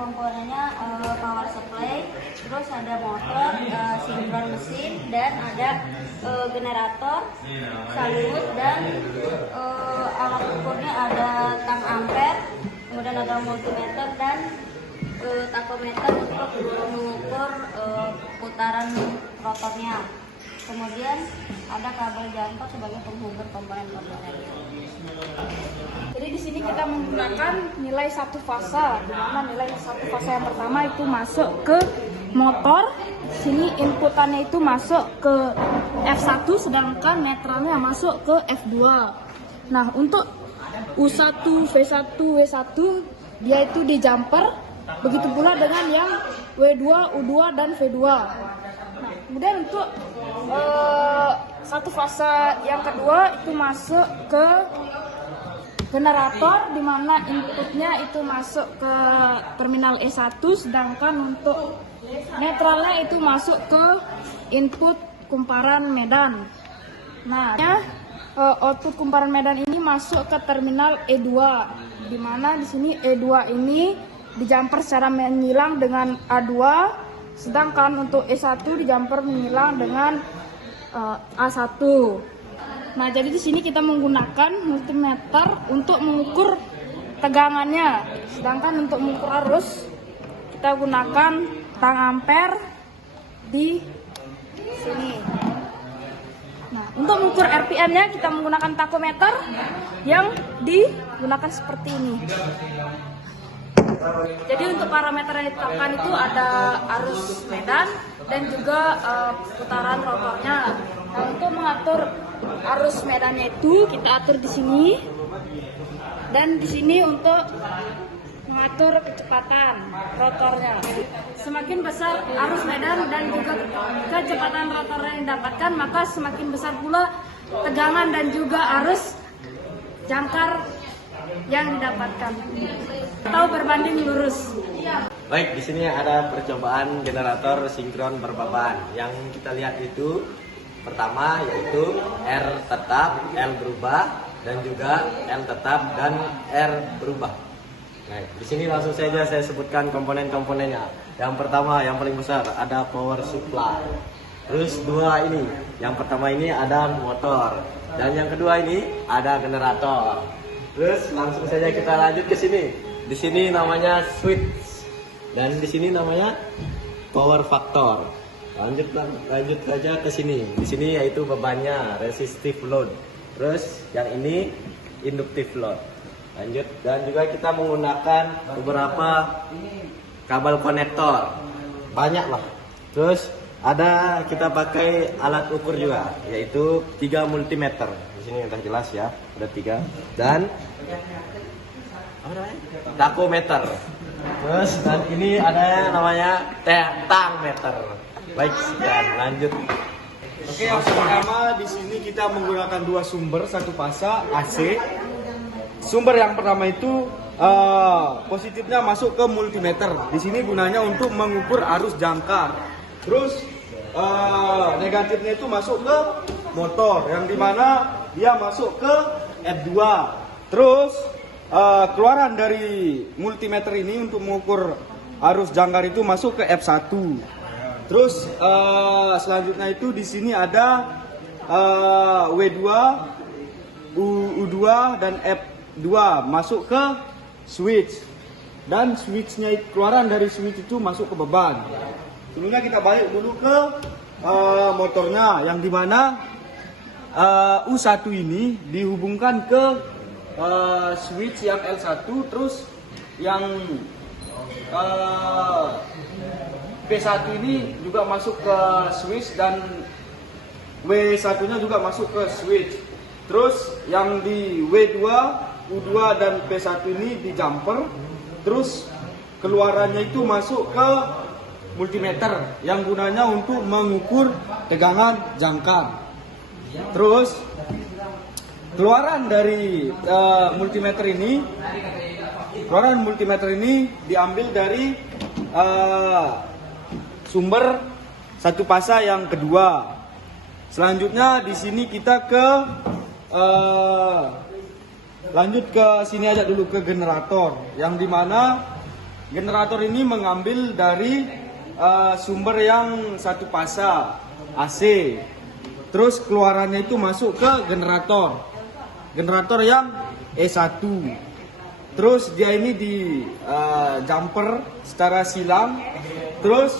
komponennya power supply, terus ada motor, sinkron mesin, dan ada generator, salut, dan alat ukurnya ada tang ampere, kemudian ada multimeter dan takometer untuk mengukur putaran rotornya. Kemudian ada kabel jangkau sebagai penghubung komponen-komponen. Jadi di sini kita menggunakan nilai satu fasa, di mana nilai satu fasa yang pertama itu masuk ke motor. Sini inputannya itu masuk ke F1, sedangkan netralnya masuk ke F2. Nah, untuk U1, V1, W1 dia itu di jumper, begitu pula dengan yang W2, U2 dan V2. Nah, kemudian untuk satu fase yang kedua itu masuk ke generator, di mana inputnya itu masuk ke terminal E1, sedangkan untuk netralnya itu masuk ke input kumparan medan. Nah, output kumparan medan ini masuk ke terminal E2, di mana di sini E2 ini dijumper secara menyilang dengan A2, sedangkan untuk E1 dijumper menyilang dengan A1. Nah, jadi di sini kita menggunakan multimeter untuk mengukur tegangannya, sedangkan untuk mengukur arus kita gunakan tang ampere di sini. Nah, untuk mengukur RPM-nya kita menggunakan takometer yang digunakan seperti ini. Jadi untuk parameter yang ditetapkan itu ada arus medan dan juga putaran rotornya. Nah, untuk mengatur arus medannya itu kita atur di sini, dan di sini untuk mengatur kecepatan rotornya. Semakin besar arus medan dan juga kecepatan rotor yang didapatkan, maka semakin besar pula tegangan dan juga arus jangkar yang didapatkan atau berbanding lurus. Baik, di sini ada percobaan generator sinkron berbeban. Yang kita lihat itu pertama yaitu R tetap, L berubah, dan juga L tetap dan R berubah. Nah, di sini langsung saja saya sebutkan komponen-komponennya. Yang pertama, yang paling besar ada power supply. Terus dua ini, yang pertama ini ada motor, dan yang kedua ini ada generator. Terus langsung saja kita lanjut ke sini. Di sini namanya switch, dan di sini namanya power factor. Lanjut saja ke sini. Di sini yaitu bebannya resistive load. Terus yang ini inductive load. Lanjut, dan juga kita menggunakan beberapa kabel konektor, banyak lah. Terus ada kita pakai alat ukur juga, yaitu 3 multimeter. Di sini udah jelas ya, ada 3. Dan takometer. Terus dan ini ada namanya tang meter. Baik, sekian, lanjut. Oke, yang pertama di sini kita menggunakan 2 sumber, satu fasa AC. Sumber yang pertama itu positifnya masuk ke multimeter. Di sini gunanya untuk mengukur arus jangkar. Terus negatifnya itu masuk ke motor, yang dimana dia masuk ke F2. Terus keluaran dari multimeter ini untuk mengukur arus jangkar itu masuk ke F1. Terus selanjutnya itu di sini ada W2, U2 dan F2 masuk ke switch, dan switchnya keluaran dari switch itu masuk ke beban. Sebelumnya kita balik dulu ke motornya, yang dimana U1 ini dihubungkan ke switch yang L1, terus yang P1 ini juga masuk ke switch, dan W1 nya juga masuk ke switch. Terus yang di W2, U2 dan P1 ini di jumper. Terus keluarannya itu masuk ke multimeter, yang gunanya untuk mengukur tegangan jangkar. Terus keluaran dari multimeter ini diambil dari sumber satu fasa yang kedua. Selanjutnya di sini kita lanjut ke sini aja dulu, ke generator, yang dimana generator ini mengambil dari sumber yang satu fasa AC. Terus keluarannya itu masuk ke generator yang E1. Terus dia ini di jumper secara silang. Terus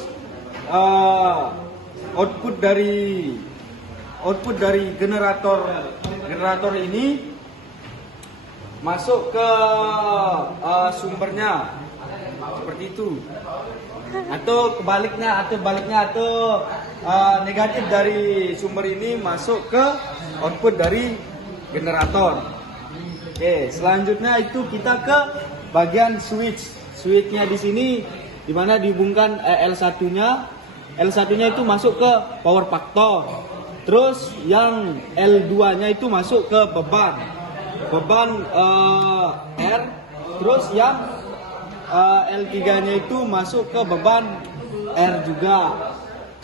output dari generator ini masuk ke sumbernya seperti itu. Atau negatif dari sumber ini masuk ke output dari generator. Oke, selanjutnya itu kita ke bagian switch. Switchnya di sini dimana dihubungkan L1-nya itu masuk ke power factor. Terus yang L2-nya itu masuk ke beban R. Terus yang L3-nya itu masuk ke beban R juga.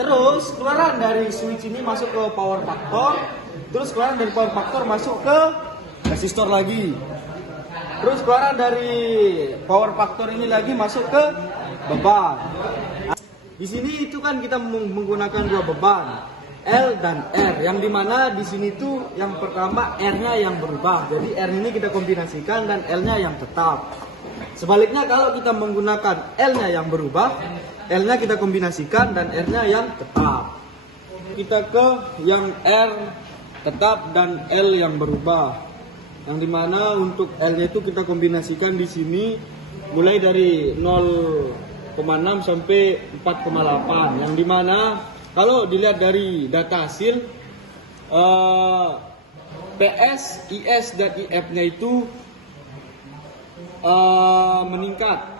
Terus keluaran dari switch ini masuk ke power factor. Terus keluaran dari power factor masuk ke resistor lagi. Terus keluaran dari power factor ini lagi masuk ke beban. Di sini itu kan kita menggunakan dua beban, L dan R. Yang dimana di sini tuh yang pertama R-nya yang berubah. Jadi R ini kita kombinasikan dan L-nya yang tetap. Sebaliknya kalau kita menggunakan L-nya yang berubah, L-nya kita kombinasikan dan R-nya yang tetap. Kita ke yang R tetap dan L yang berubah. Yang dimana untuk L-nya itu kita kombinasikan di sini mulai dari 0,6 sampai 4,8. Yang dimana kalau dilihat dari data hasil PS, IS dan IF-nya itu meningkat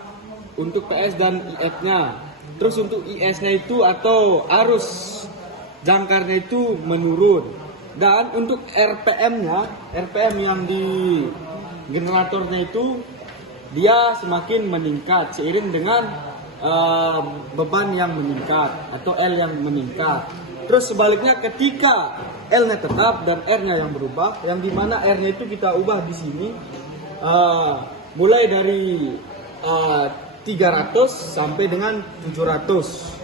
untuk PS dan IF-nya. Terus untuk IS-nya itu atau arus jangkarnya itu menurun. Dan untuk RPM yang di generatornya itu dia semakin meningkat seiring dengan beban yang meningkat atau L yang meningkat. Terus sebaliknya ketika L-nya tetap dan R-nya yang berubah, yang dimana R-nya itu kita ubah di sini mulai dari 300 sampai dengan 700.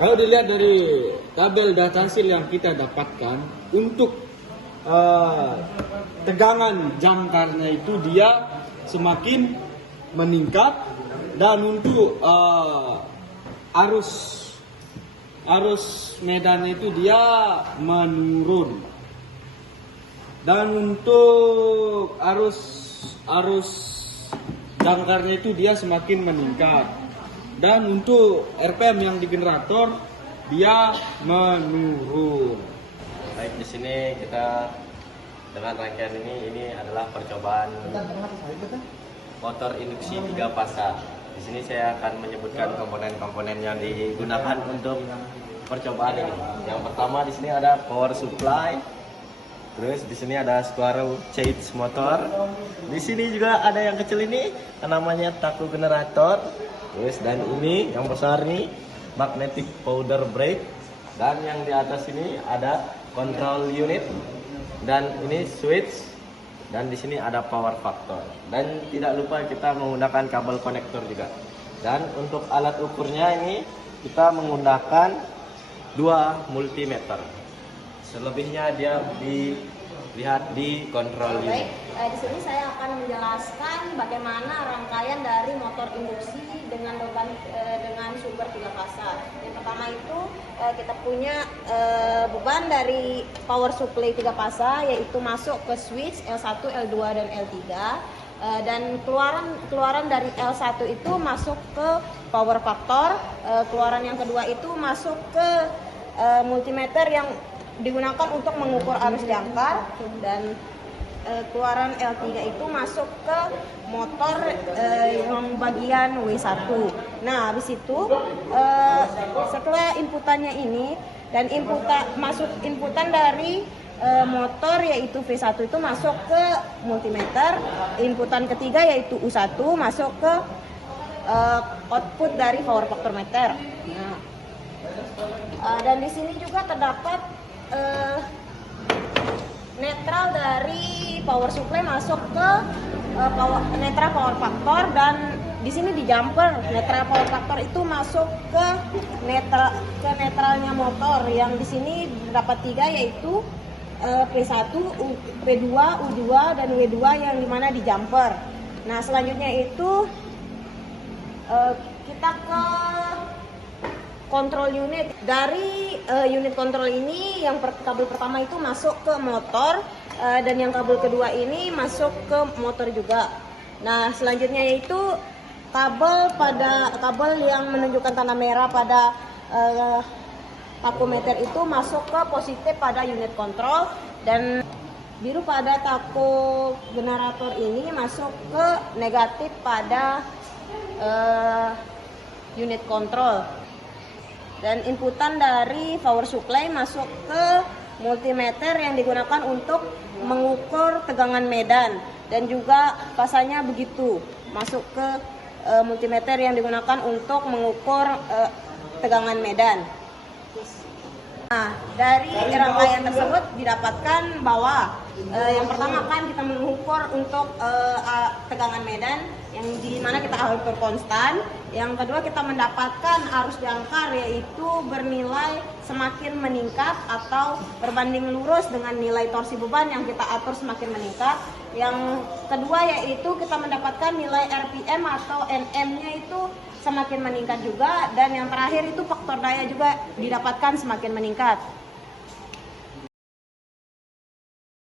Kalau dilihat dari tabel data hasil yang kita dapatkan, untuk tegangan jangkarnya itu dia semakin meningkat, dan untuk arus medannya itu dia menurun, dan untuk arus jangkarnya itu dia semakin meningkat. Dan untuk RPM yang di generator dia menurun. Baik, di sini kita dengan rangkaian ini adalah percobaan motor induksi 3 fasa. Di sini saya akan menyebutkan komponen-komponen yang digunakan untuk percobaan ini. Yang pertama di sini ada power supply. Terus di sini ada squirrel cage motor. Di sini juga ada yang kecil ini namanya taku generator. Terus dan ini yang besar nih magnetic powder brake, dan yang di atas ini ada control unit, dan ini switch, dan di sini ada power factor. Dan tidak lupa kita menggunakan kabel konektor juga. Dan untuk alat ukurnya ini kita menggunakan 2 multimeter. Selebihnya dia dilihat di control unit. Baik, di sini saya akan menjelaskan bagaimana rangkaian dari motor induksi dengan beban dengan sumber 3 fasa. Yang pertama itu kita punya beban dari power supply 3 fasa, yaitu masuk ke switch L1, L2 dan L3. Dan keluaran dari L1 itu masuk ke power factor. Keluaran yang kedua itu masuk ke multimeter yang digunakan untuk mengukur arus jangkar, dan keluaran L3 itu masuk ke motor yang bagian W1. Nah, habis itu setelah inputannya ini dan inputan dari motor yaitu V1 itu masuk ke multimeter, inputan ketiga yaitu U1 masuk ke output dari power factor meter. Nah, dan di sini juga terdapat netral dari power supply masuk ke netral power factor, dan di sini di jumper netral power factor itu masuk ke netralnya motor yang di sini dapat 3 yaitu P1, P2, U2 dan W2 yang dimana di jumper. Nah selanjutnya itu kita ke kontrol unit. Dari unit kontrol ini yang kabel pertama itu masuk ke motor dan yang kabel kedua ini masuk ke motor juga. Nah selanjutnya yaitu kabel yang menunjukkan tanda merah pada takometer itu masuk ke positif pada unit kontrol dan biru pada tako generator ini masuk ke negatif pada unit kontrol. Dan inputan dari power supply masuk ke multimeter yang digunakan untuk mengukur tegangan medan dan juga pasanya begitu masuk ke multimeter yang digunakan untuk mengukur tegangan medan. Nah, dari rangkaian tersebut didapatkan bahwa yang pertama kan kita mengukur untuk tegangan medan yang di mana kita ukur konstan. Yang kedua kita mendapatkan arus jangkar yaitu bernilai semakin meningkat atau berbanding lurus dengan nilai torsi beban yang kita atur semakin meningkat. Yang kedua yaitu kita mendapatkan nilai RPM atau NM-nya itu semakin meningkat juga, dan yang terakhir itu faktor daya juga didapatkan semakin meningkat.